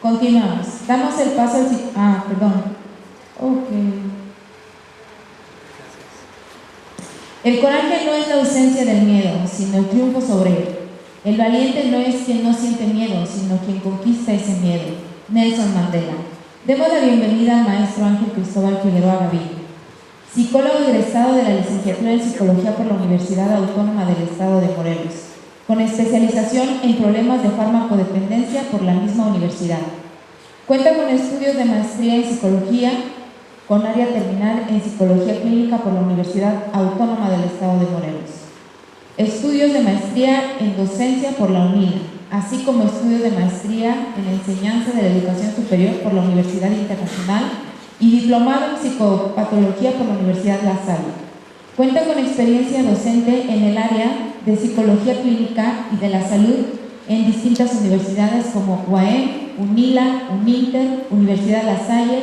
Continuamos. Damos el paso al... perdón. Ok. El coraje no es la ausencia del miedo, sino el triunfo sobre él. El valiente no es quien no siente miedo, sino quien conquista ese miedo. Nelson Mandela. Demos la bienvenida al maestro Ángel Cristóbal Figueroa Gaviria, psicólogo egresado de la licenciatura en Psicología por la Universidad Autónoma del Estado de Morelos, con especialización en problemas de farmacodependencia por la misma universidad. Cuenta con estudios de maestría en Psicología, con área terminal en Psicología Clínica por la Universidad Autónoma del Estado de Morelos. Estudios de maestría en Docencia por la UNILA, así como estudios de maestría en Enseñanza de la Educación Superior por la Universidad Internacional y diplomado en Psicopatología por la Universidad La Salle. Cuenta con experiencia docente en el área de Psicología Clínica y de la Salud en distintas universidades como UAM, UNILA, UNINTER, Universidad La Salle,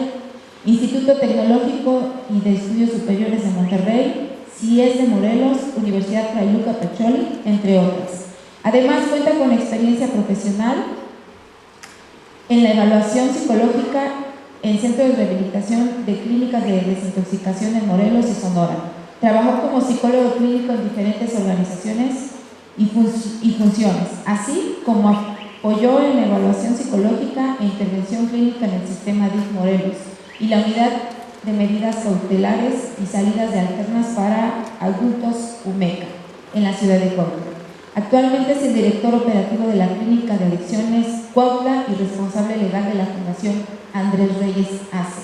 Instituto Tecnológico y de Estudios Superiores de Monterrey, CIES de Morelos, Universidad Frailuca Pacholi, entre otras. Además, cuenta con experiencia profesional en la evaluación psicológica en Centro de Rehabilitación de Clínicas de Desintoxicación en Morelos y Sonora. Trabajó como psicólogo clínico en diferentes organizaciones y funciones, así como apoyó en la evaluación psicológica e intervención clínica en el sistema DIF Morelos y la unidad de medidas cautelares y salidas de alternas para adultos UMECA en la ciudad de Cuautla. Actualmente es el director operativo de la Clínica de Adicciones Cuautla y responsable legal de la Fundación Andrés Reyes ACE,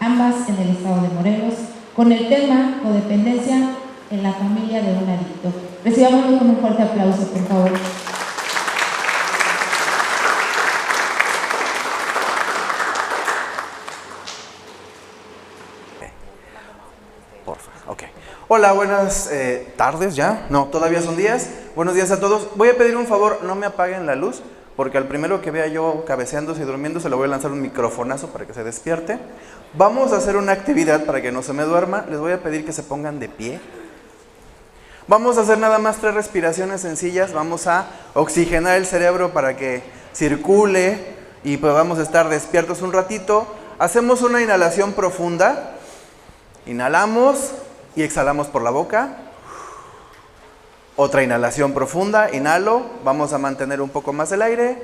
ambas en el estado de Morelos, con el tema codependencia en la familia de un adicto. Recibámoslo con un fuerte aplauso, por favor. Ok. Hola, buenas tardes ya. No, todavía son días. Buenos días a todos. Voy a pedir un favor, no me apaguen la luz, porque al primero que vea yo cabeceándose y durmiendo se le voy a lanzar un microfonazo para que se despierte. Vamos a hacer una actividad para que no se me duerma. Les voy a pedir que se pongan de pie. Vamos a hacer nada más 3 respiraciones sencillas. Vamos a oxigenar el cerebro para que circule y podamos estar despiertos un ratito. Hacemos una inhalación profunda. Inhalamos y exhalamos por la boca. Otra inhalación profunda, inhalo, vamos a mantener un poco más el aire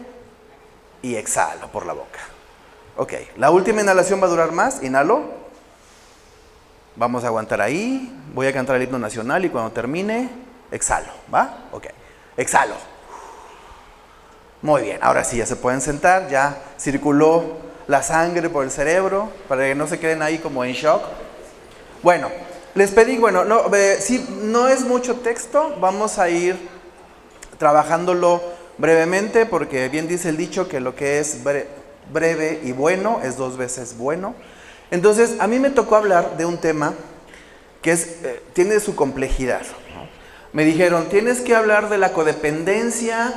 y exhalo por la boca. Ok, la última inhalación va a durar más, inhalo. Vamos a aguantar ahí, voy a cantar el himno nacional y cuando termine, exhalo, ¿va? Ok, exhalo. Muy bien, ahora sí, ya se pueden sentar, ya circuló la sangre por el cerebro, para que no se queden ahí como en shock. Bueno, les pedí, si no es mucho texto, vamos a ir trabajándolo brevemente, porque bien dice el dicho que lo que es breve y bueno es 2 veces bueno. Entonces, a mí me tocó hablar de un tema que tiene su complejidad, ¿no? Me dijeron, tienes que hablar de la codependencia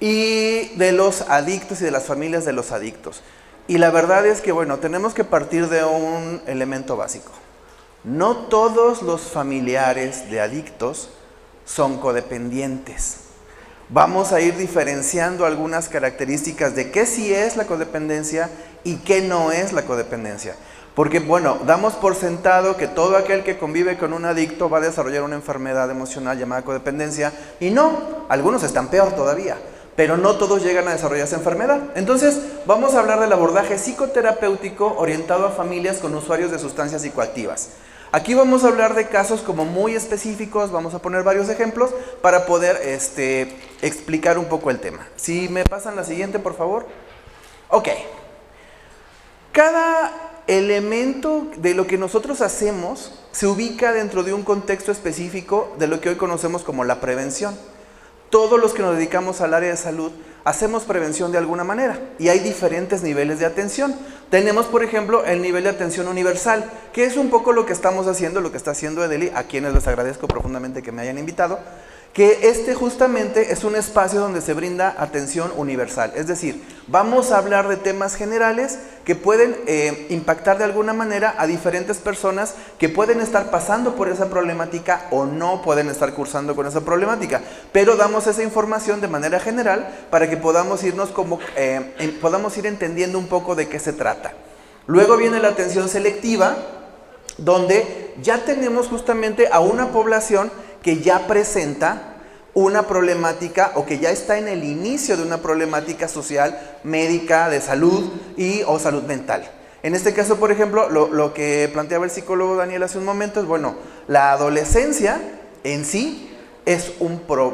y de los adictos y de las familias de los adictos. Y la verdad es que, tenemos que partir de un elemento básico. No todos los familiares de adictos son codependientes. Vamos a ir diferenciando algunas características de qué sí es la codependencia y qué no es la codependencia. Porque, damos por sentado que todo aquel que convive con un adicto va a desarrollar una enfermedad emocional llamada codependencia. Y no, algunos están peor todavía, pero no todos llegan a desarrollar esa enfermedad. Entonces, vamos a hablar del abordaje psicoterapéutico orientado a familias con usuarios de sustancias psicoactivas. Aquí vamos a hablar de casos como muy específicos, vamos a poner varios ejemplos para poder explicar un poco el tema. Si me pasan la siguiente, por favor. Ok. Cada elemento de lo que nosotros hacemos se ubica dentro de un contexto específico de lo que hoy conocemos como la prevención. Todos los que nos dedicamos al área de salud hacemos prevención de alguna manera y hay diferentes niveles de atención. Tenemos, por ejemplo, el nivel de atención universal, que es un poco lo que estamos haciendo, lo que está haciendo Edeli, a quienes les agradezco profundamente que me hayan invitado, que este justamente es un espacio donde se brinda atención universal. Es decir, vamos a hablar de temas generales que pueden impactar de alguna manera a diferentes personas que pueden estar pasando por esa problemática o no pueden estar cursando con esa problemática, pero damos esa información de manera general para que podamos podamos ir entendiendo un poco de qué se trata. Luego viene la atención selectiva, donde ya tenemos justamente a una población que ya presenta una problemática o que ya está en el inicio de una problemática social, médica, de salud o salud mental. En este caso, por ejemplo, lo que planteaba el psicólogo Daniel hace un momento es, bueno, la adolescencia en sí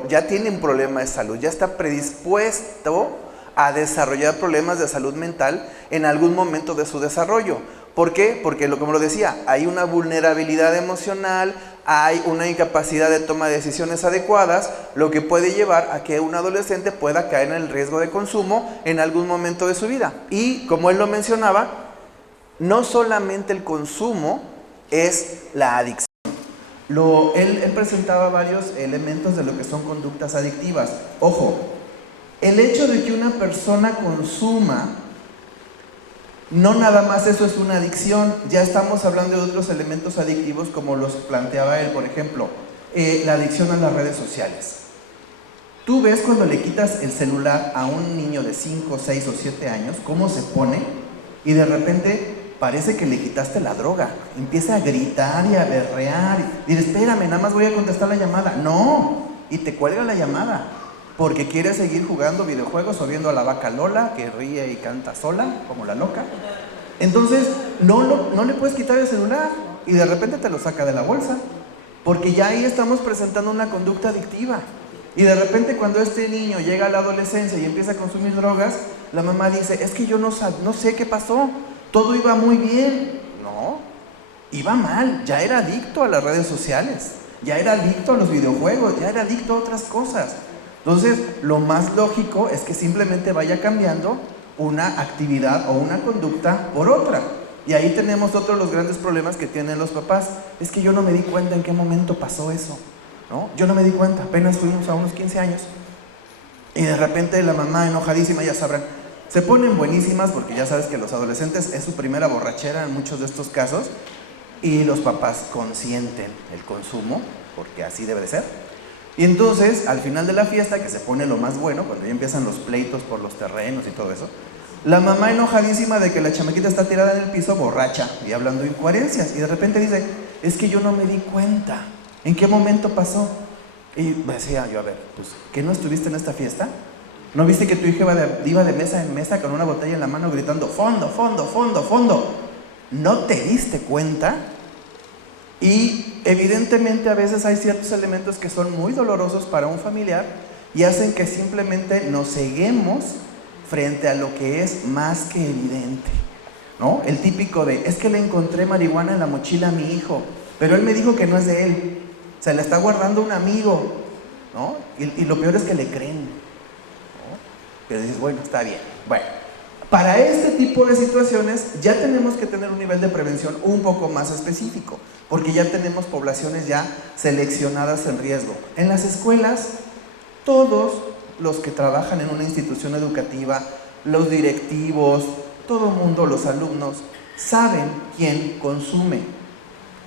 ya tiene un problema de salud, ya está predispuesto a desarrollar problemas de salud mental en algún momento de su desarrollo. ¿Por qué? Porque, como lo decía, hay una vulnerabilidad emocional, hay una incapacidad de toma de decisiones adecuadas, lo que puede llevar a que un adolescente pueda caer en el riesgo de consumo en algún momento de su vida. Y, como él lo mencionaba, no solamente el consumo es la adicción. Él presentaba varios elementos de lo que son conductas adictivas. Ojo, el hecho de que una persona consuma, no nada más eso es una adicción, ya estamos hablando de otros elementos adictivos como los planteaba él, por ejemplo, la adicción a las redes sociales. Tú ves cuando le quitas el celular a un niño de 5, 6 o 7 años, cómo se pone y de repente parece que le quitaste la droga, empieza a gritar y a berrear y dice, espérame, nada más voy a contestar la llamada. No, y te cuelga la llamada porque quiere seguir jugando videojuegos o viendo a la vaca Lola que ríe y canta sola como la loca. Entonces no le puedes quitar el celular y de repente te lo saca de la bolsa porque ya ahí estamos presentando una conducta adictiva. Y de repente cuando este niño llega a la adolescencia y empieza a consumir drogas, la mamá dice, es que yo no sé qué pasó, todo iba muy bien. No, iba mal, ya era adicto a las redes sociales, ya era adicto a los videojuegos, ya era adicto a otras cosas. Entonces, lo más lógico es que simplemente vaya cambiando una actividad o una conducta por otra. Y ahí tenemos otro de los grandes problemas que tienen los papás. Es que yo no me di cuenta en qué momento pasó eso, ¿no? Yo no me di cuenta, apenas fuimos a unos 15 años. Y de repente la mamá enojadísima, ya sabrán, se ponen buenísimas porque ya sabes que los adolescentes es su primera borrachera en muchos de estos casos. Y los papás consienten el consumo, porque así debe de ser. Y entonces, al final de la fiesta, que se pone lo más bueno, cuando ya empiezan los pleitos por los terrenos y todo eso, la mamá enojadísima de que la chamaquita está tirada en el piso, borracha, y hablando incoherencias, y de repente dice, es que yo no me di cuenta, ¿en qué momento pasó? Y me decía yo, a ver, pues, ¿que no estuviste en esta fiesta? ¿No viste que tu hija iba de mesa en mesa con una botella en la mano gritando, fondo, fondo, fondo, fondo? ¿No te diste cuenta? Y evidentemente a veces hay ciertos elementos que son muy dolorosos para un familiar y hacen que simplemente nos ceguemos frente a lo que es más que evidente, ¿no? El típico de, es que le encontré marihuana en la mochila a mi hijo, pero él me dijo que no es de él, se la está guardando un amigo, ¿no? Y lo peor es que le creen, ¿no? Pero dices, bueno, está bien. Bueno, para este tipo de situaciones ya tenemos que tener un nivel de prevención un poco más específico, porque ya tenemos poblaciones ya seleccionadas en riesgo. En las escuelas, todos los que trabajan en una institución educativa, los directivos, todo el mundo, los alumnos, saben quién consume.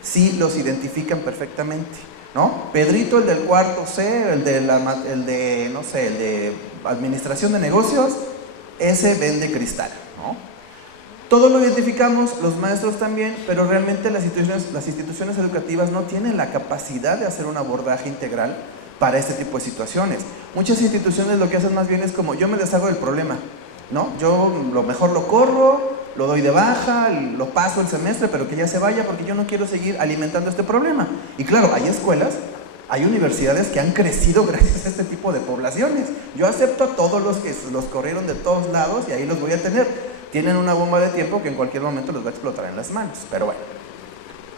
Sí los identifican perfectamente, ¿no? Pedrito, el del cuarto C, el de administración de negocios, ese vende cristal, ¿no? Todos lo identificamos, los maestros también, pero realmente las instituciones educativas no tienen la capacidad de hacer un abordaje integral para este tipo de situaciones. Muchas instituciones lo que hacen más bien es como, yo me deshago del problema, ¿no? Yo lo mejor lo corro, lo doy de baja, lo paso el semestre, pero que ya se vaya porque yo no quiero seguir alimentando este problema. Y claro, hay escuelas, hay universidades que han crecido gracias a este tipo de poblaciones. Yo acepto a todos los que los corrieron de todos lados y ahí los voy a tener. Tienen una bomba de tiempo que en cualquier momento les va a explotar en las manos, pero bueno.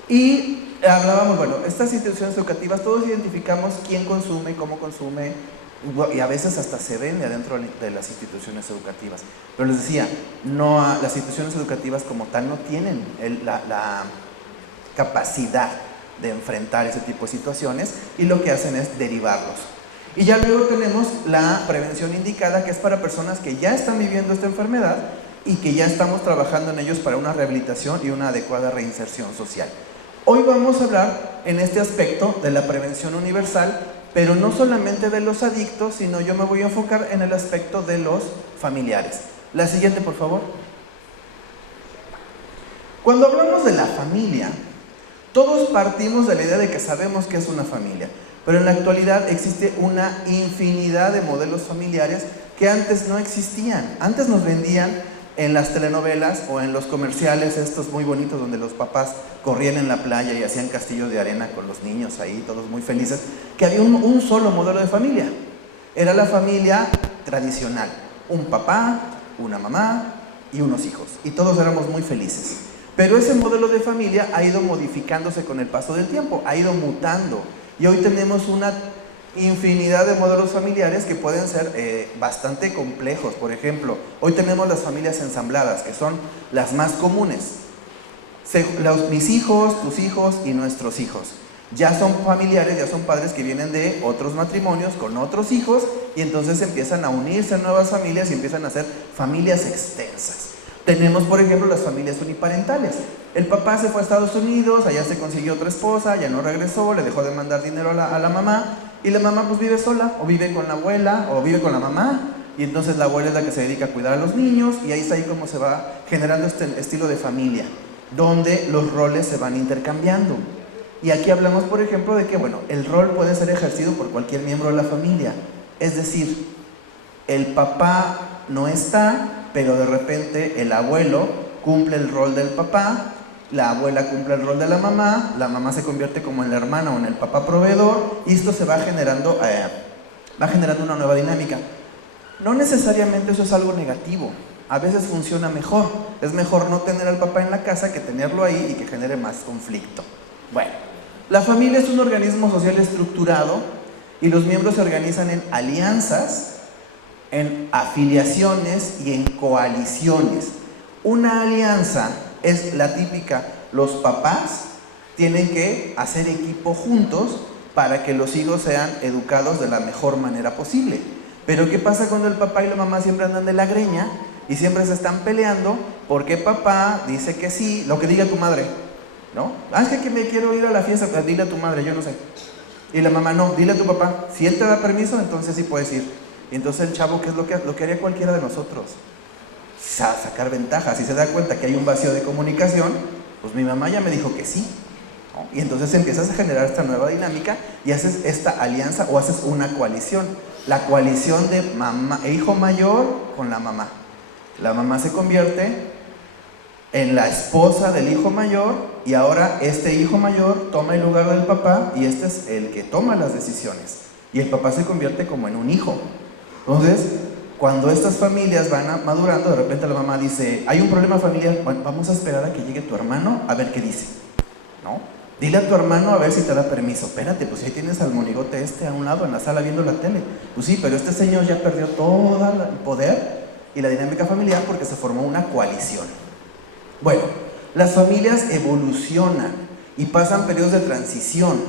Y hablábamos, bueno, estas instituciones educativas, todos identificamos quién consume, cómo consume, y a veces hasta se vende adentro de las instituciones educativas. Pero les decía, las instituciones educativas como tal no tienen la capacidad de enfrentar ese tipo de situaciones y lo que hacen es derivarlos. Y ya luego tenemos la prevención indicada, que es para personas que ya están viviendo esta enfermedad y que ya estamos trabajando en ellos para una rehabilitación y una adecuada reinserción social. Hoy vamos a hablar en este aspecto de la prevención universal, pero no solamente de los adictos, sino yo me voy a enfocar en el aspecto de los familiares. La siguiente, por favor. Cuando hablamos de la familia, todos partimos de la idea de que sabemos que es una familia, pero en la actualidad existe una infinidad de modelos familiares que antes no existían. Antes nos vendían en las telenovelas o en los comerciales estos muy bonitos donde los papás corrían en la playa y hacían castillos de arena con los niños ahí, todos muy felices, que había un solo modelo de familia. Era la familia tradicional, un papá, una mamá y unos hijos, y todos éramos muy felices. Pero ese modelo de familia ha ido modificándose con el paso del tiempo, ha ido mutando, y hoy tenemos una infinidad de modelos familiares que pueden ser bastante complejos. Por ejemplo, hoy tenemos las familias ensambladas, que son las más comunes. Mis hijos, tus hijos y nuestros hijos. Ya son familiares, ya son padres que vienen de otros matrimonios con otros hijos y entonces empiezan a unirse a nuevas familias y empiezan a ser familias extensas. Tenemos, por ejemplo, las familias uniparentales. El papá se fue a Estados Unidos, allá se consiguió otra esposa, ya no regresó, le dejó de mandar dinero a la mamá, y la mamá pues vive sola, o vive con la abuela, o vive con la mamá, y entonces la abuela es la que se dedica a cuidar a los niños, y ahí está ahí como se va generando este estilo de familia, donde los roles se van intercambiando. Y aquí hablamos, por ejemplo, de que, bueno, el rol puede ser ejercido por cualquier miembro de la familia. Es decir, el papá no está, pero de repente el abuelo cumple el rol del papá, la abuela cumple el rol de la mamá se convierte como en la hermana o en el papá proveedor, y esto se va generando una nueva dinámica. No necesariamente eso es algo negativo, a veces funciona mejor. Es mejor no tener al papá en la casa que tenerlo ahí y que genere más conflicto. Bueno, la familia es un organismo social estructurado y los miembros se organizan en alianzas, en afiliaciones y en coaliciones. Una alianza es la típica: los papás tienen que hacer equipo juntos para que los hijos sean educados de la mejor manera posible. Pero ¿qué pasa cuando el papá y la mamá siempre andan de la greña y siempre se están peleando porque papá dice que sí, lo que diga tu madre, ¿no? Es que me quiero ir a la fiesta, pues dile a tu madre, yo no sé. Y la mamá, no, dile a tu papá, si él te da permiso, entonces sí puedes ir. Y entonces el chavo, ¿qué es lo que haría cualquiera de nosotros? Sacar ventaja. Si se da cuenta que hay un vacío de comunicación, pues mi mamá ya me dijo que sí, ¿no? Y entonces empiezas a generar esta nueva dinámica y haces esta alianza o haces una coalición. La coalición de hijo mayor con la mamá. La mamá se convierte en la esposa del hijo mayor y ahora este hijo mayor toma el lugar del papá y este es el que toma las decisiones. Y el papá se convierte como en un hijo. Entonces, cuando estas familias van madurando, de repente la mamá dice, hay un problema familiar, bueno, vamos a esperar a que llegue tu hermano a ver qué dice, ¿no? Dile a tu hermano a ver si te da permiso. Espérate, pues ahí tienes al monigote a un lado en la sala viendo la tele. Pues sí, pero este señor ya perdió todo el poder y la dinámica familiar porque se formó una coalición. Bueno, las familias evolucionan y pasan periodos de transición.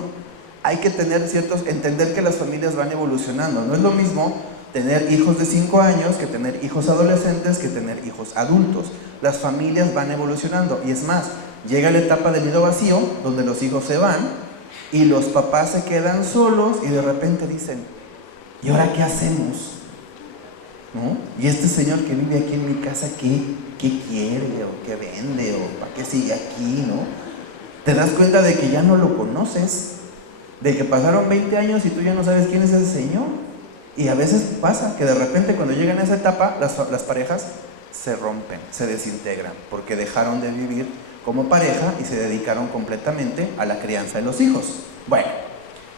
Hay que entender que las familias van evolucionando. No es lo mismo tener hijos de 5 años que tener hijos adolescentes que tener hijos adultos. Las familias van evolucionando y es más, llega la etapa del nido vacío donde los hijos se van y los papás se quedan solos y de repente dicen, ¿y ahora qué hacemos? ¿No? Y este señor que vive aquí en mi casa, ¿qué quiere o qué vende o para qué sigue aquí? ¿No? Te das cuenta de que ya no lo conoces, de que pasaron 20 años y tú ya no sabes quién es ese señor. Y a veces pasa que de repente cuando llegan a esa etapa las parejas se rompen, se desintegran porque dejaron de vivir como pareja y se dedicaron completamente a la crianza de los hijos. Bueno,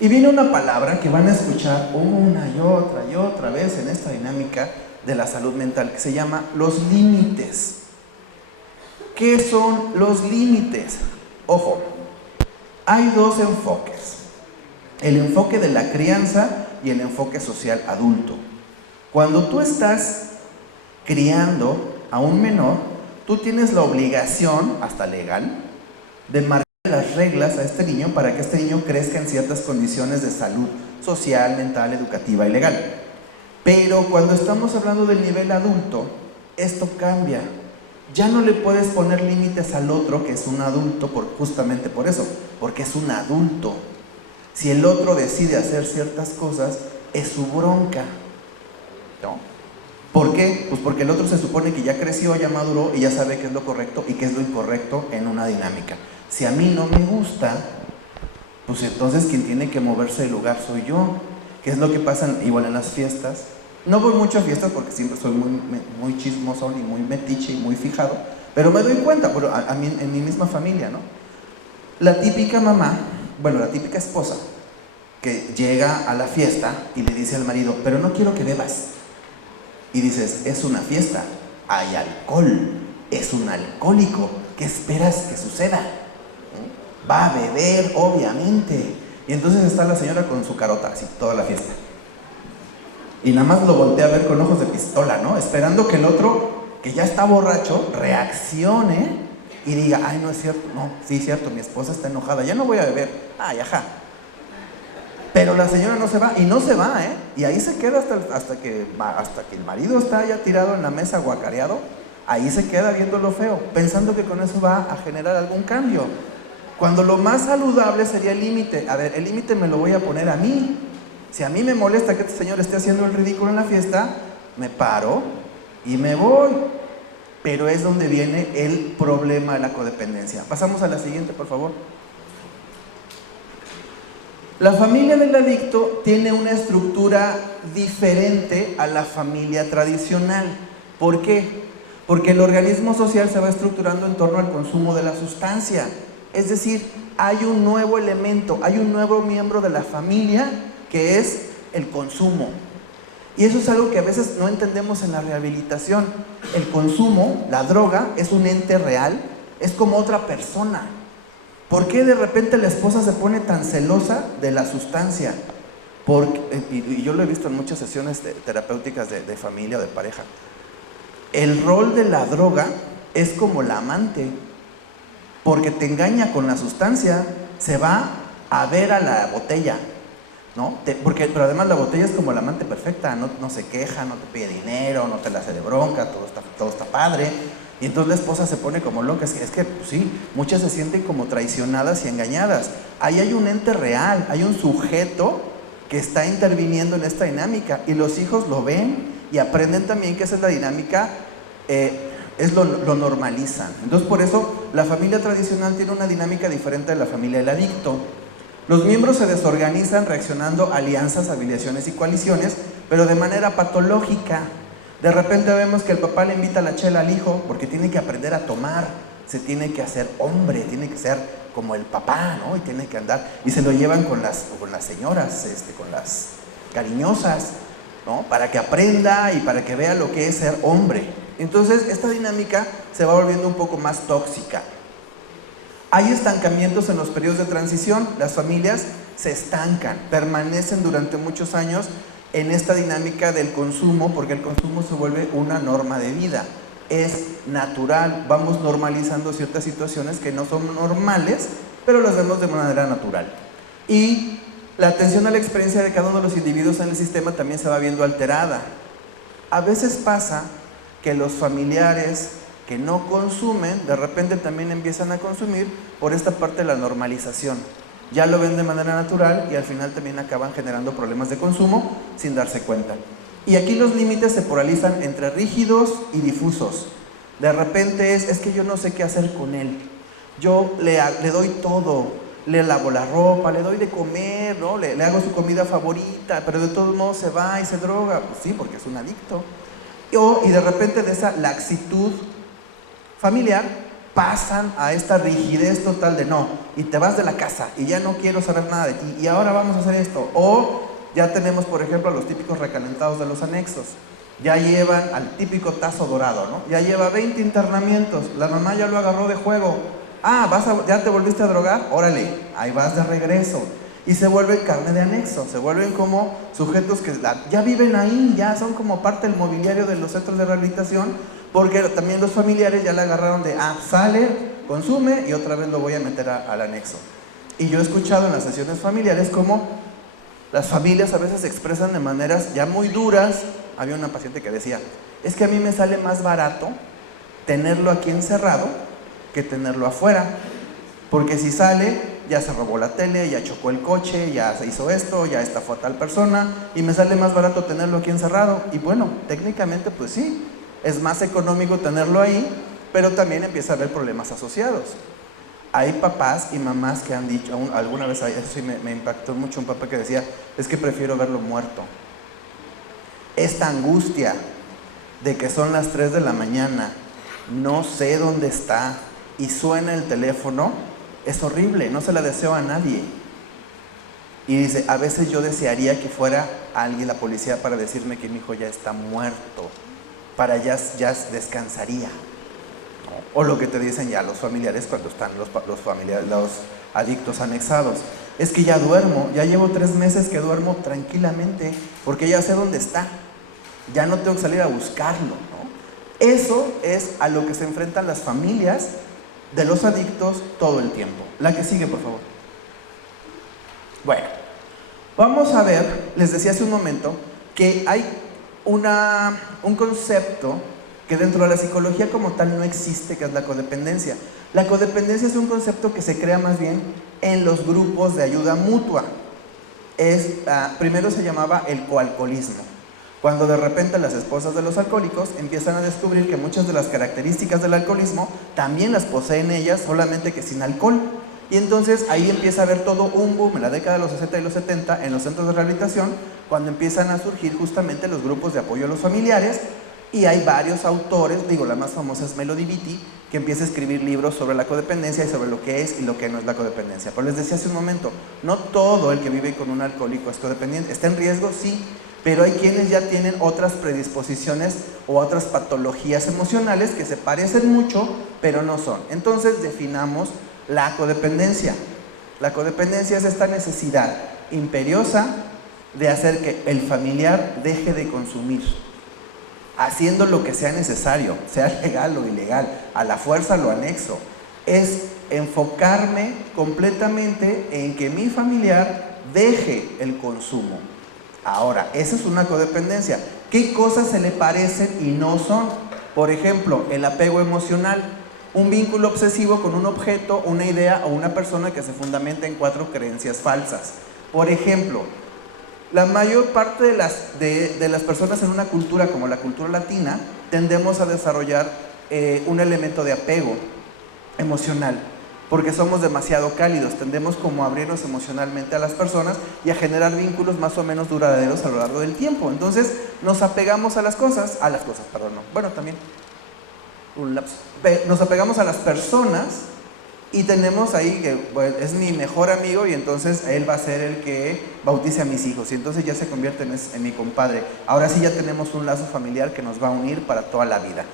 y viene una palabra que van a escuchar una y otra vez en esta dinámica de la salud mental que se llama los límites. ¿Qué son los límites? Ojo, hay dos enfoques: el enfoque de la crianza y el enfoque social adulto. Cuando tú estás criando a un menor, tú tienes la obligación, hasta legal, de marcar las reglas a este niño para que este niño crezca en ciertas condiciones de salud social, mental, educativa y legal. Pero cuando estamos hablando del nivel adulto, esto cambia. Ya no le puedes poner límites al otro que es un adulto justamente por eso, porque es un adulto. Si el otro decide hacer ciertas cosas, es su bronca, ¿no? ¿Por qué? Pues porque el otro se supone que ya creció, ya maduró y ya sabe qué es lo correcto y qué es lo incorrecto en una dinámica. Si a mí no me gusta, pues entonces quien tiene que moverse del lugar soy yo. ¿Qué es lo que pasa igual en las fiestas? No voy mucho a fiestas porque siempre soy muy chismoso y muy metiche y muy fijado, pero me doy cuenta, a mí, en mi misma familia, ¿no? La típica mamá, bueno, la típica esposa, que llega a la fiesta y le dice al marido, pero no quiero que bebas. Y dices, es una fiesta, hay alcohol, es un alcohólico, ¿qué esperas que suceda? Va a beber, obviamente. Y entonces está la señora con su carota, así, toda la fiesta. Y nada más lo voltea a ver con ojos de pistola, ¿no? Esperando que el otro, que ya está borracho, reaccione y diga, ay, no es cierto, no, sí es cierto, mi esposa está enojada, ya no voy a beber, ay, ajá. Pero la señora no se va, y no se va, ¿eh? Y ahí se queda hasta que el marido está ya tirado en la mesa guacareado, ahí se queda viendo lo feo, pensando que con eso va a generar algún cambio. Cuando lo más saludable sería el límite. A ver, el límite me lo voy a poner a mí. Si a mí me molesta que este señor esté haciendo el ridículo en la fiesta, me paro y me voy. Pero es donde viene el problema de la codependencia. Pasamos a la siguiente, por favor. La familia del adicto tiene una estructura diferente a la familia tradicional. ¿Por qué? Porque el organismo social se va estructurando en torno al consumo de la sustancia. Es decir, hay un nuevo elemento, hay un nuevo miembro de la familia que es el consumo. Y eso es algo que a veces no entendemos en la rehabilitación. El consumo, la droga, es un ente real, es como otra persona. ¿Por qué de repente la esposa se pone tan celosa de la sustancia? Y yo lo he visto en muchas sesiones terapéuticas de familia o de pareja. El rol de la droga es como la amante, porque te engaña con la sustancia, se va a ver a la botella, ¿no? Pero además la botella es como la amante perfecta, no se queja, no te pide dinero, no te la hace de bronca, todo está padre. Y entonces la esposa se pone como loca. Es que pues sí, muchas se sienten como traicionadas y engañadas. Ahí hay un ente real, hay un sujeto que está interviniendo en esta dinámica y los hijos lo ven y aprenden también que esa es la dinámica, lo normalizan. Entonces por eso la familia tradicional tiene una dinámica diferente de la familia del adicto. Los miembros se desorganizan reaccionando a alianzas, afiliaciones y coaliciones, pero de manera patológica. De repente vemos que el papá le invita la chela al hijo porque tiene que aprender a tomar, se tiene que hacer hombre, tiene que ser como el papá, ¿no? Y tiene que andar, y se lo llevan con las señoras, con las cariñosas, ¿no? Para que aprenda y para que vea lo que es ser hombre. Entonces esta dinámica se va volviendo un poco más tóxica. Hay estancamientos en los periodos de transición, las familias se estancan, permanecen durante muchos años en esta dinámica del consumo, porque el consumo se vuelve una norma de vida, es natural, vamos normalizando ciertas situaciones que no son normales, pero las vemos de manera natural. Y la atención a la experiencia de cada uno de los individuos en el sistema también se va viendo alterada. A veces pasa que los familiares que no consumen, de repente también empiezan a consumir por esta parte de la normalización. Ya lo ven de manera natural y al final también acaban generando problemas de consumo sin darse cuenta. Y aquí los límites se polarizan entre rígidos y difusos. De repente es que yo no sé qué hacer con él. Yo le doy todo, le lavo la ropa, le doy de comer, ¿no? Le hago su comida favorita, pero de todos modos se va y se droga. Pues sí, porque es un adicto. Y de repente de esa laxitud familiar pasan a esta rigidez total de no, y te vas de la casa y ya no quiero saber nada de ti y ahora vamos a hacer esto. O ya tenemos, por ejemplo, a los típicos recalentados de los anexos. Ya llevan al típico tazo dorado, ¿no? Ya lleva 20 internamientos, la mamá ya lo agarró de juego. ¿Ya te volviste a drogar? Órale, ahí vas de regreso. Y se vuelven carne de anexo, se vuelven como sujetos que ya viven ahí, ya son como parte del mobiliario de los centros de rehabilitación, porque también los familiares ya le agarraron de, sale consume y otra vez lo voy a meter al anexo. Y yo he escuchado en las sesiones familiares cómo las familias a veces se expresan de maneras ya muy duras. Había una paciente que decía, es que a mí me sale más barato tenerlo aquí encerrado que tenerlo afuera, porque si sale, ya se robó la tele, ya chocó el coche, ya se hizo esto, ya estafó a tal persona, y me sale más barato tenerlo aquí encerrado. Y bueno, técnicamente pues sí, es más económico tenerlo ahí, pero también empieza a haber problemas asociados. Hay papás y mamás que han dicho, alguna vez, eso sí me impactó mucho, un papá que decía, es que prefiero verlo muerto. Esta angustia de que son las 3 de la mañana, no sé dónde está, y suena el teléfono, es horrible, no se la deseo a nadie. Y dice, a veces yo desearía que fuera alguien, la policía, para decirme que mi hijo ya está muerto, para ya descansaría. O lo que te dicen ya los familiares cuando están los adictos anexados, es que ya duermo, ya llevo 3 meses que duermo tranquilamente, porque ya sé dónde está, ya no tengo que salir a buscarlo, ¿no? Eso es a lo que se enfrentan las familias de los adictos todo el tiempo. La que sigue, por favor. Bueno, vamos a ver, les decía hace un momento, que hay un concepto que dentro de la psicología como tal no existe, que es la codependencia. La codependencia es un concepto que se crea más bien en los grupos de ayuda mutua. Primero se llamaba el coalcoholismo, cuando de repente las esposas de los alcohólicos empiezan a descubrir que muchas de las características del alcoholismo también las poseen ellas, solamente que sin alcohol. Y entonces ahí empieza a haber todo un boom en la década de los 60 y los 70 en los centros de rehabilitación, cuando empiezan a surgir justamente los grupos de apoyo a los familiares. Y hay varios autores, la más famosa es Melody Beattie, que empieza a escribir libros sobre la codependencia y sobre lo que es y lo que no es la codependencia. Pero les decía hace un momento, no todo el que vive con un alcohólico es codependiente. ¿Está en riesgo? Sí, pero hay quienes ya tienen otras predisposiciones o otras patologías emocionales que se parecen mucho, pero no son. Entonces definamos la codependencia. La codependencia es esta necesidad imperiosa de hacer que el familiar deje de consumir, haciendo lo que sea necesario, sea legal o ilegal, a la fuerza lo anexo. Es enfocarme completamente en que mi familiar deje el consumo. Ahora, esa es una codependencia. ¿Qué cosas se le parecen y no son? Por ejemplo, el apego emocional, un vínculo obsesivo con un objeto, una idea o una persona que se fundamenta en 4 creencias falsas. Por ejemplo, la mayor parte de las personas en una cultura como la cultura latina tendemos a desarrollar un elemento de apego emocional, porque somos demasiado cálidos, tendemos como a abrirnos emocionalmente a las personas y a generar vínculos más o menos duraderos a lo largo del tiempo. Entonces nos apegamos a las cosas, también un lapso. Nos apegamos a las personas y tenemos ahí que es mi mejor amigo y entonces él va a ser el que bautice a mis hijos y entonces ya se convierte en mi compadre. Ahora sí ya tenemos un lazo familiar que nos va a unir para toda la vida.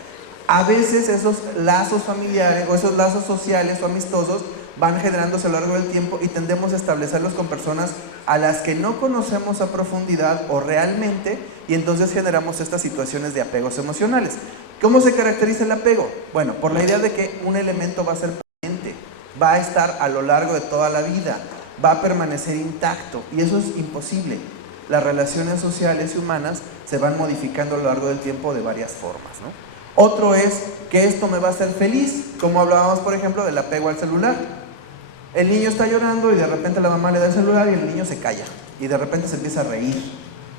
A veces esos lazos familiares o esos lazos sociales o amistosos van generándose a lo largo del tiempo y tendemos a establecerlos con personas a las que no conocemos a profundidad o realmente, y entonces generamos estas situaciones de apegos emocionales. ¿Cómo se caracteriza el apego? Bueno, por la idea de que un elemento va a ser permanente, va a estar a lo largo de toda la vida, va a permanecer intacto, y eso es imposible. Las relaciones sociales y humanas se van modificando a lo largo del tiempo de varias formas, ¿no? Otro es que esto me va a hacer feliz, como hablábamos por ejemplo del apego al celular. El niño está llorando y de repente la mamá le da el celular y el niño se calla y de repente se empieza a reír,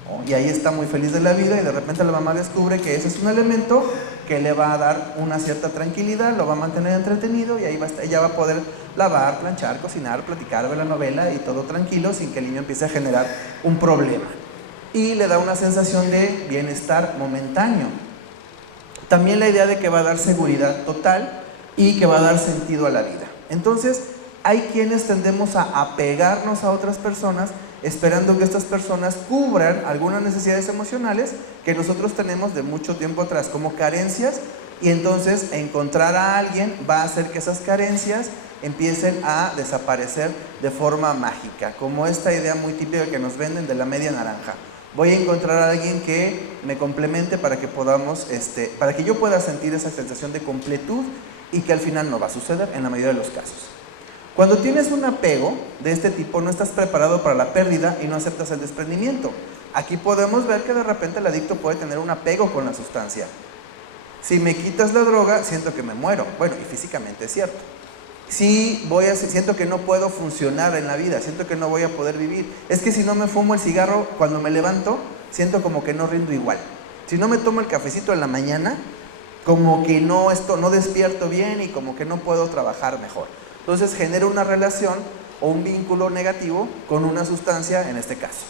¿no? Y ahí está muy feliz de la vida y de repente la mamá descubre que ese es un elemento que le va a dar una cierta tranquilidad, lo va a mantener entretenido y ahí ella va a poder lavar, planchar, cocinar, platicar, ver la novela y todo tranquilo sin que el niño empiece a generar un problema. Y le da una sensación de bienestar momentáneo. También la idea de que va a dar seguridad total y que va a dar sentido a la vida. Entonces, hay quienes tendemos a apegarnos a otras personas esperando que estas personas cubran algunas necesidades emocionales que nosotros tenemos de mucho tiempo atrás, como carencias, y entonces encontrar a alguien va a hacer que esas carencias empiecen a desaparecer de forma mágica, como esta idea muy típica que nos venden de la media naranja. Voy a encontrar a alguien que me complemente para que podamos, para que yo pueda sentir esa sensación de completud y que al final no va a suceder en la mayoría de los casos. Cuando tienes un apego de este tipo, no estás preparado para la pérdida y no aceptas el desprendimiento. Aquí podemos ver que de repente el adicto puede tener un apego con la sustancia. Si me quitas la droga, siento que me muero. Bueno, y físicamente es cierto. Siento que no puedo funcionar en la vida, siento que no voy a poder vivir. Es que si no me fumo el cigarro, cuando me levanto, siento como que no rindo igual. Si no me tomo el cafecito en la mañana, como que no despierto bien y como que no puedo trabajar mejor. Entonces genera una relación o un vínculo negativo con una sustancia en este caso.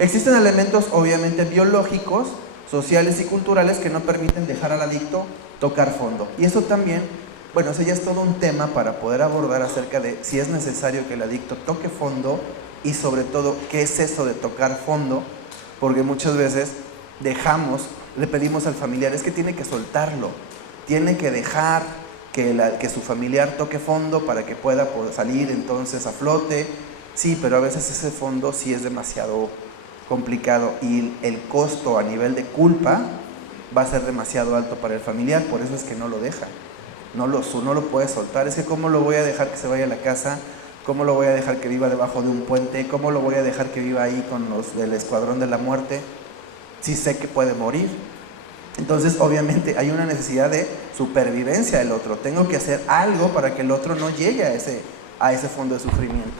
Existen elementos obviamente biológicos, sociales y culturales que no permiten dejar al adicto tocar fondo. Y eso también, bueno, ese ya es todo un tema para poder abordar acerca de si es necesario que el adicto toque fondo y sobre todo qué es eso de tocar fondo, porque muchas veces le pedimos al familiar, es que tiene que soltarlo, tiene que dejar que su familiar toque fondo para que pueda salir entonces a flote. Sí, pero a veces ese fondo sí es demasiado complicado y el costo a nivel de culpa va a ser demasiado alto para el familiar, por eso es que no lo deja. No lo puede soltar. Es que ¿cómo lo voy a dejar que se vaya a la casa? ¿Cómo lo voy a dejar que viva debajo de un puente? ¿Cómo lo voy a dejar que viva ahí con los del escuadrón de la muerte? Si sé que puede morir. Entonces obviamente hay una necesidad de supervivencia del otro. Tengo que hacer algo para que el otro no llegue a ese fondo de sufrimiento.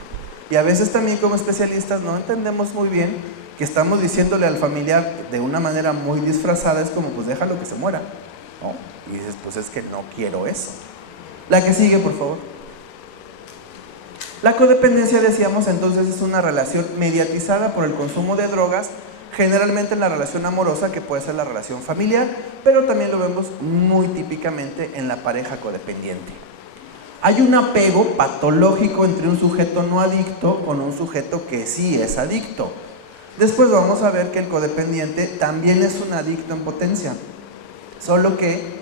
Y a veces también como especialistas no entendemos muy bien que estamos diciéndole al familiar de una manera muy disfrazada, es como pues déjalo que se muera, ¿no? Y dices, pues es que no quiero eso. La que sigue, por favor. La codependencia, decíamos entonces, es una relación mediatizada por el consumo de drogas, generalmente en la relación amorosa, que puede ser la relación familiar, pero también lo vemos muy típicamente en la pareja codependiente. Hay un apego patológico entre un sujeto no adicto con un sujeto que sí es adicto. Después vamos a ver que el codependiente también es un adicto en potencia, solo que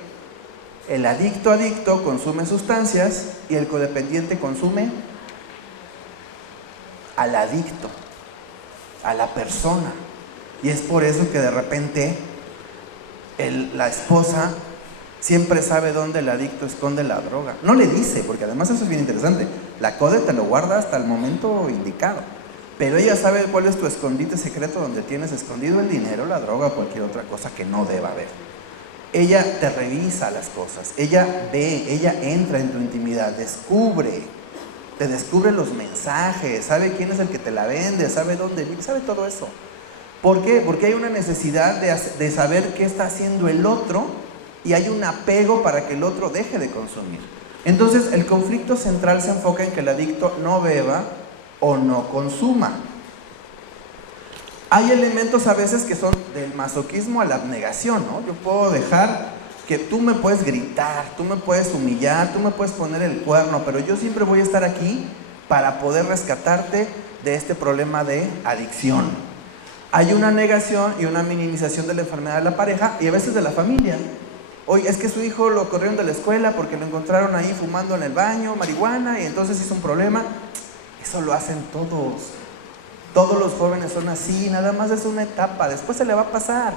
el adicto consume sustancias y el codependiente consume al adicto, a la persona. Y es por eso que de repente la esposa siempre sabe dónde el adicto esconde la droga. No le dice, porque además eso es bien interesante. La code te lo guarda hasta el momento indicado. Pero ella sabe cuál es tu escondite secreto donde tienes escondido el dinero, la droga o cualquier otra cosa que no deba haber. Ella te revisa las cosas, ella ve, ella entra en tu intimidad, te descubre los mensajes, sabe quién es el que te la vende, sabe dónde vive, sabe todo eso. ¿Por qué? Porque hay una necesidad de saber qué está haciendo el otro y hay un apego para que el otro deje de consumir. Entonces el conflicto central se enfoca en que el adicto no beba o no consuma. Hay elementos a veces que son del masoquismo a la abnegación, ¿no? Yo puedo dejar que tú me puedes gritar, tú me puedes humillar, tú me puedes poner el cuerno, pero yo siempre voy a estar aquí para poder rescatarte de este problema de adicción. Hay una negación y una minimización de la enfermedad de la pareja y a veces de la familia. Oye, es que su hijo lo corrieron de la escuela porque lo encontraron ahí fumando en el baño, marihuana, y entonces hizo un problema. Eso lo hacen todos. Todos los jóvenes son así, nada más es una etapa, después se le va a pasar.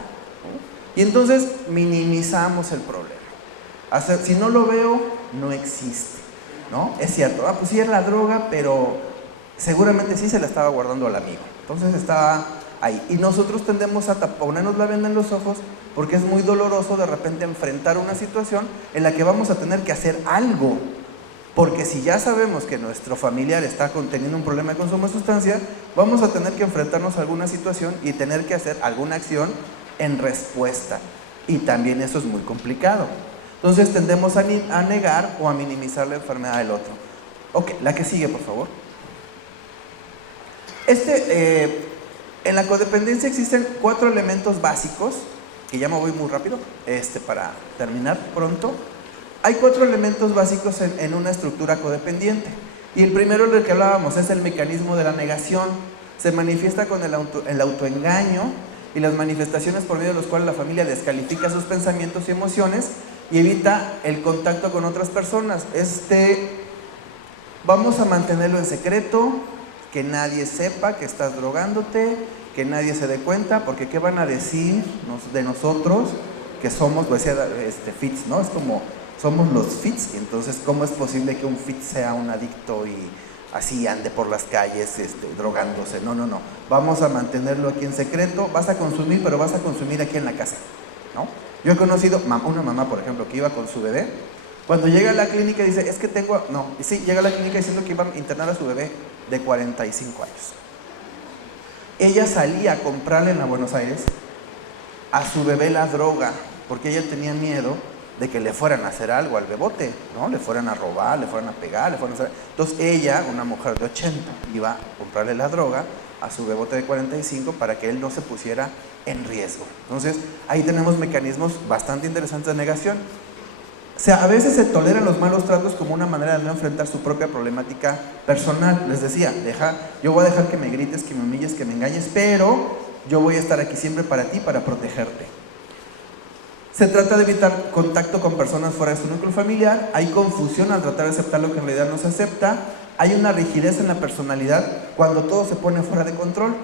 Y entonces minimizamos el problema. Si no lo veo, no existe, ¿no? Es cierto, pues sí era la droga, pero seguramente sí se la estaba guardando al amigo. Entonces estaba ahí. Y nosotros tendemos a ponernos la venda en los ojos porque es muy doloroso de repente enfrentar una situación en la que vamos a tener que hacer algo. Porque si ya sabemos que nuestro familiar está teniendo un problema de consumo de sustancias, vamos a tener que enfrentarnos a alguna situación y tener que hacer alguna acción en respuesta. Y también eso es muy complicado. Entonces tendemos a negar o a minimizar la enfermedad del otro. Ok, la que sigue, por favor. En la codependencia existen 4 elementos básicos, que ya me voy muy rápido, para terminar pronto. Hay 4 elementos básicos en una estructura codependiente. Y el primero del que hablábamos es el mecanismo de la negación. Se manifiesta con el autoengaño y las manifestaciones por medio de los cuales la familia descalifica sus pensamientos y emociones y evita el contacto con otras personas. Vamos a mantenerlo en secreto, que nadie sepa que estás drogándote, que nadie se dé cuenta, porque ¿qué van a decir de nosotros que somos, pues decía fits, ¿no? Es como, somos los fits, y entonces, ¿cómo es posible que un fit sea un adicto y así ande por las calles drogándose? No, no, no. Vamos a mantenerlo aquí en secreto. Vas a consumir, pero vas a consumir aquí en la casa, ¿no? Yo he conocido una mamá, por ejemplo, que iba con su bebé. Cuando llega a la clínica dice, es que tengo... No, y sí, llega a la clínica diciendo que iba a internar a su bebé de 45 años. Ella salía a comprarle en la Buenos Aires a su bebé la droga, porque ella tenía miedo de que le fueran a hacer algo al bebote, ¿no? Le fueran a robar, le fueran a pegar, le fueran a hacer... Entonces ella, una mujer de 80, iba a comprarle la droga a su bebote de 45 para que él no se pusiera en riesgo. Entonces ahí tenemos mecanismos bastante interesantes de negación. O sea, a veces se toleran los malos tratos como una manera de no enfrentar su propia problemática personal. Les decía, yo voy a dejar que me grites, que me humilles, que me engañes, pero yo voy a estar aquí siempre para ti, para protegerte. Se trata de evitar contacto con personas fuera de su núcleo familiar. Hay confusión al tratar de aceptar lo que en realidad no se acepta. Hay una rigidez en la personalidad cuando todo se pone fuera de control.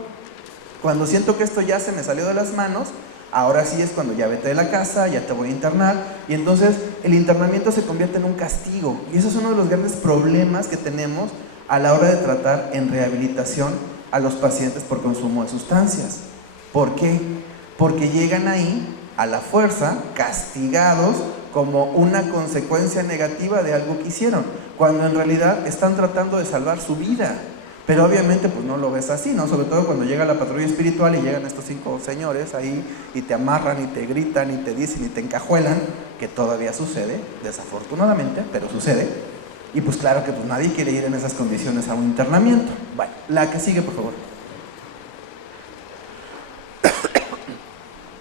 Cuando siento que esto ya se me salió de las manos, ahora sí es cuando ya vete de la casa, ya te voy a internar, y entonces el internamiento se convierte en un castigo. Y eso es uno de los grandes problemas que tenemos a la hora de tratar en rehabilitación a los pacientes por consumo de sustancias. ¿Por qué? Porque llegan ahí a la fuerza, castigados como una consecuencia negativa de algo que hicieron, cuando en realidad están tratando de salvar su vida. Pero obviamente pues no lo ves así, ¿no? Sobre todo cuando llega la patrulla espiritual y llegan estos 5 señores ahí y te amarran y te gritan y te dicen y te encajuelan, que todavía sucede, desafortunadamente, pero sucede. Y pues claro que pues nadie quiere ir en esas condiciones a un internamiento. Bueno, la que sigue, por favor.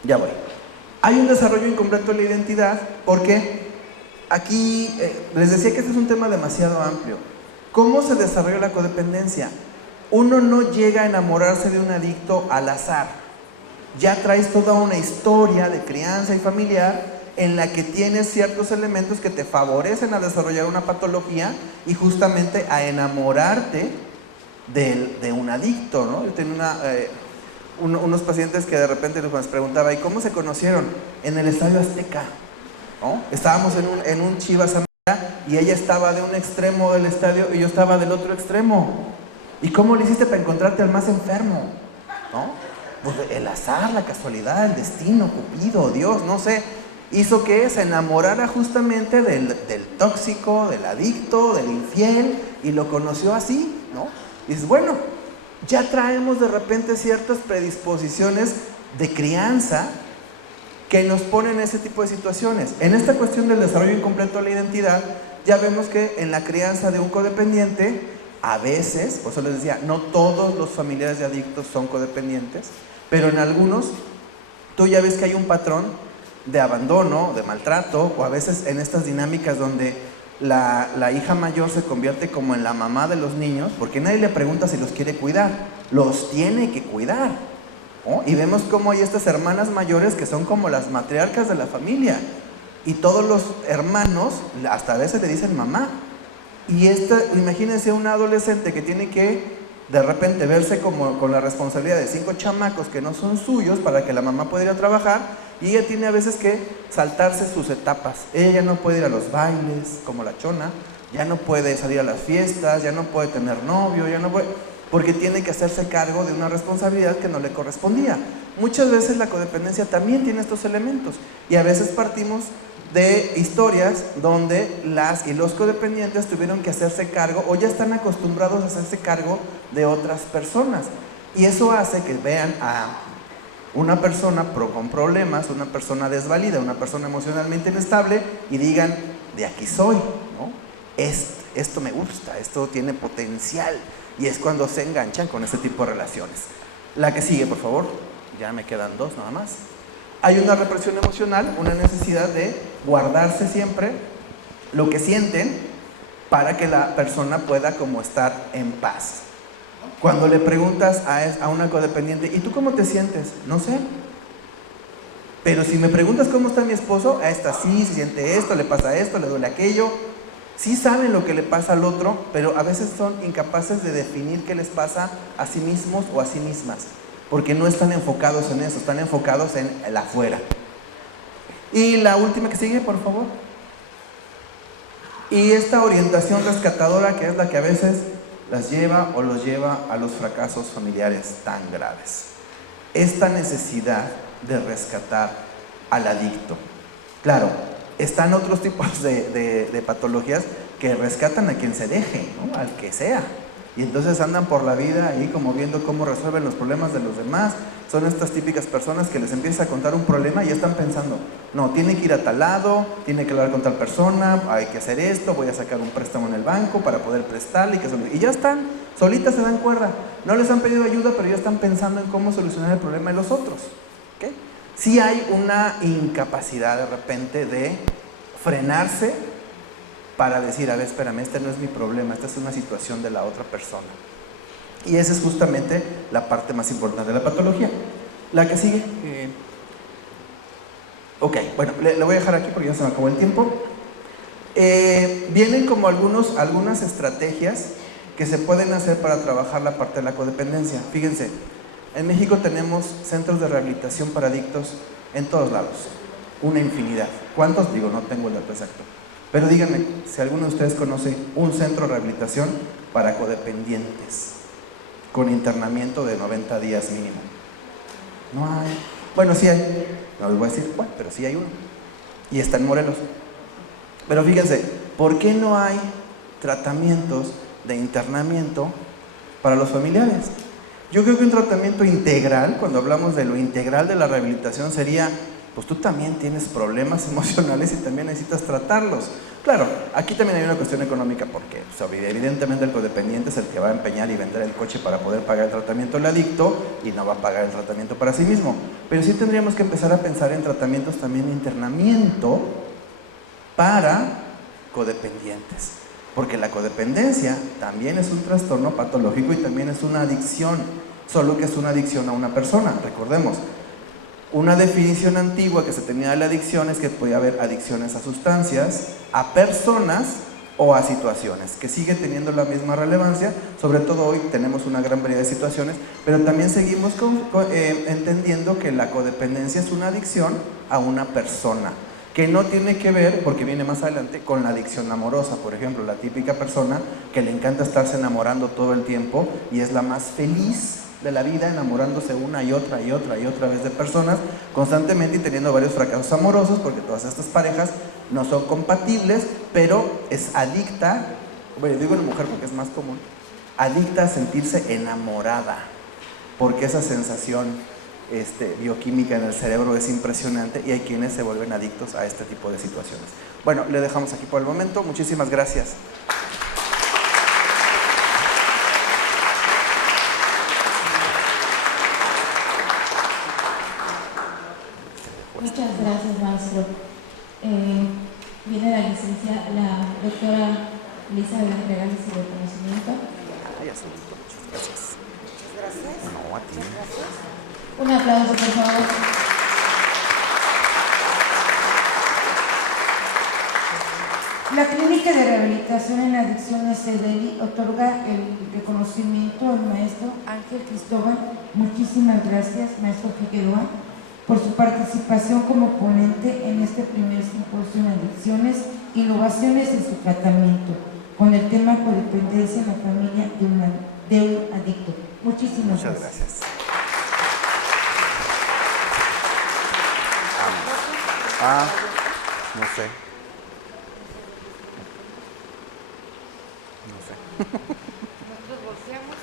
Ya voy. Hay un desarrollo incompleto de la identidad porque aquí les decía que este es un tema demasiado amplio. ¿Cómo se desarrolla la codependencia? Uno no llega a enamorarse de un adicto al azar. Ya traes toda una historia de crianza y familiar en la que tienes ciertos elementos que te favorecen a desarrollar una patología y justamente a enamorarte de un adicto, ¿no? Yo tenía unos pacientes que de repente les preguntaba, ¿y cómo se conocieron? En el Estadio Azteca, ¿no? Estábamos en un Chivas y ella estaba de un extremo del estadio y yo estaba del otro extremo. ¿Y cómo le hiciste para encontrarte al más enfermo? ¿No? Pues el azar, la casualidad, el destino, Cupido, Dios, no sé, hizo que se enamorara justamente del tóxico, del adicto, del infiel, y lo conoció así, ¿no? Y dices, bueno, ya traemos de repente ciertas predisposiciones de crianza que nos ponen en ese tipo de situaciones. En esta cuestión del desarrollo incompleto de la identidad, ya vemos que en la crianza de un codependiente, a veces, por eso les decía, no todos los familiares de adictos son codependientes, pero en algunos, tú ya ves que hay un patrón de abandono, de maltrato, o a veces en estas dinámicas donde la hija mayor se convierte como en la mamá de los niños, porque nadie le pregunta si los quiere cuidar, los tiene que cuidar, ¿no? Y vemos cómo hay estas hermanas mayores que son como las matriarcas de la familia, y todos los hermanos hasta a veces le dicen mamá. Y imagínense un adolescente que tiene que de repente verse como con la responsabilidad de 5 chamacos que no son suyos para que la mamá pueda ir a trabajar, y ella tiene a veces que saltarse sus etapas. Ella ya no puede ir a los bailes como la chona, ya no puede salir a las fiestas, ya no puede tener novio, ya no puede, porque tiene que hacerse cargo de una responsabilidad que no le correspondía. Muchas veces la codependencia también tiene estos elementos, y a veces partimos de historias donde las y los codependientes tuvieron que hacerse cargo o ya están acostumbrados a hacerse cargo de otras personas, y eso hace que vean a una persona con problemas, una persona desvalida, una persona emocionalmente inestable y digan, de aquí soy, ¿no? Esto me gusta, esto tiene potencial, y es cuando se enganchan con este tipo de relaciones. La que sigue, por favor. Ya me quedan 2 nada más. Hay una represión emocional, una necesidad de guardarse siempre lo que sienten para que la persona pueda como estar en paz. Cuando le preguntas a una codependiente, ¿y tú cómo te sientes? No sé. Pero si me preguntas cómo está mi esposo, a esta sí, se siente esto, le pasa esto, le duele aquello. Sí saben lo que le pasa al otro, pero a veces son incapaces de definir qué les pasa a sí mismos o a sí mismas. porque no están enfocados en eso, están enfocados en el afuera. Y la última que sigue, por favor. Y esta orientación rescatadora, que es la que a veces las lleva o los lleva a los fracasos familiares tan graves. Esta necesidad de rescatar al adicto. Claro, están otros tipos de patologías que rescatan a quien se deje, ¿no? Al que sea. Y entonces andan por la vida ahí como viendo cómo resuelven los problemas de los demás. Son estas típicas personas que les empieza a contar un problema y ya están pensando, no, tiene que ir a tal lado, tiene que hablar con tal persona, hay que hacer esto, voy a sacar un préstamo en el banco para poder prestarle. Y ya están, solitas se dan cuerda. No les han pedido ayuda, pero ya están pensando en cómo solucionar el problema de los otros. ¿Okay? Sí hay una incapacidad de repente de frenarse para decir, a ver, espérame, este no es mi problema, esta es una situación de la otra persona. Y esa es justamente la parte más importante de la patología. La que sigue. Ok, bueno, le voy a dejar aquí porque ya se me acabó el tiempo. Vienen como algunas estrategias que se pueden hacer para trabajar la parte de la codependencia. Fíjense, en México tenemos centros de rehabilitación para adictos en todos lados, una infinidad. ¿Cuántos? Digo, no tengo el dato exacto. Pero díganme si alguno de ustedes conoce un centro de rehabilitación para codependientes con internamiento de 90 días mínimo. No hay. Bueno, sí hay. No les voy a decir cuál, pero sí hay uno. Y está en Morelos. Pero fíjense, ¿por qué no hay tratamientos de internamiento para los familiares? Yo creo que un tratamiento integral, cuando hablamos de lo integral de la rehabilitación, sería, pues tú también tienes problemas emocionales y también necesitas tratarlos. Claro, aquí también hay una cuestión económica porque evidentemente el codependiente es el que va a empeñar y vender el coche para poder pagar el tratamiento del adicto y no va a pagar el tratamiento para sí mismo. Pero sí tendríamos que empezar a pensar en tratamientos también de internamiento para codependientes. Porque la codependencia también es un trastorno patológico y también es una adicción, solo que es una adicción a una persona, recordemos. Una definición antigua que se tenía de la adicción es que podía haber adicciones a sustancias, a personas o a situaciones, que sigue teniendo la misma relevancia. Sobre todo hoy tenemos una gran variedad de situaciones, pero también seguimos entendiendo que la codependencia es una adicción a una persona, que no tiene que ver, porque viene más adelante, con la adicción amorosa. Por ejemplo, la típica persona que le encanta estarse enamorando todo el tiempo y es la más feliz de la vida, enamorándose una y otra vez de personas constantemente y teniendo varios fracasos amorosos, porque todas estas parejas no son compatibles, pero es adicta, bueno, digo en mujer porque es más común, adicta a sentirse enamorada, porque esa sensación bioquímica en el cerebro es impresionante y hay quienes se vuelven adictos a este tipo de situaciones. Bueno, le dejamos aquí por el momento. Muchísimas gracias. Muchas gracias, maestro. Viene la doctora Elizabeth a entregarles el reconocimiento. Ay, asunto. Muchas gracias. Gracias. No, a ti. Gracias. Un aplauso, por favor. La Clínica de Rehabilitación en Adicciones CEDELI otorga el reconocimiento al maestro Ángel Cristóbal. Muchísimas gracias, maestro Figueroa, por su participación como ponente en este primer simposio en adicciones, innovaciones en su tratamiento, con el tema codependencia en la familia de un adicto. Muchísimas Muchas gracias. gracias. No sé. Nosotros volteamos.